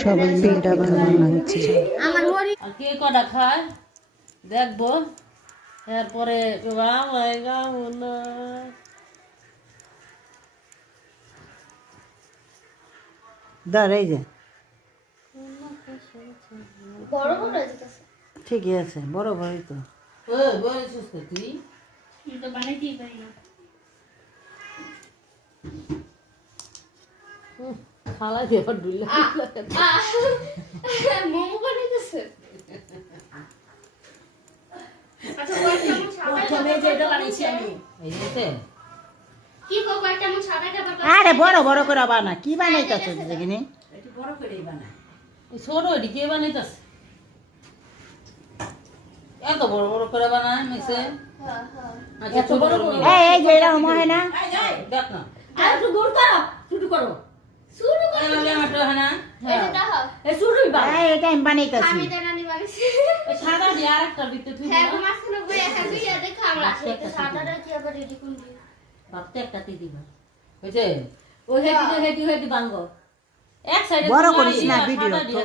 সবাই পিঠা বানানো হচ্ছে। আর কে কটা খায় দেখবো, এরপরে বাবাই গাবো না। দাঁড়াই যে বড় বড় আছে ঠিকই আছে, বড় বড়ই তো। বলেছিস তো তুই তো বানাইতেই পারি না। খালা দিয়ে ডুলে মোমো বানাইতেছে। আচ্ছা কয়েকটা আমি সাদা যেটা বানিয়েছি আমি এই যে কি গো কয়েকটা আমি সাদা খাবার আরে বড় বড় করে বানা, কি বানাইতাছ দেখিনি? এটি বড় করেই বানায়। এই ছোট এটি কে বানাইতাছে? এত বড় বড় করে বানায় মিশে। হ্যাঁ হ্যাঁ আচ্ছা ছোট বড় করে এই যে এরকম হয় না? দেখ না আর একটু দূর করো, শুরু করো। শুরু করে এভাবে আমার তো হ্যাঁ এটা দাও এই শুরুই বা। এই এটা আমি বানাইতাছি। আমি জানানি বানাইছি। এই সাদা দিয়ে আরেকটা দিতে তুই হ্যাঁ না গো মাছখানে বই একা দিয়ে দেখা আমরা এটা সাদাটা কি আবার রেডি কোন দিই। ভাবতে একটাতে দিবা বুঝছে ওই হেঁটি হেঁটি হেঁটি ভাঙ্গো। এক সাইডে বড় করিস না ভিডিও তো।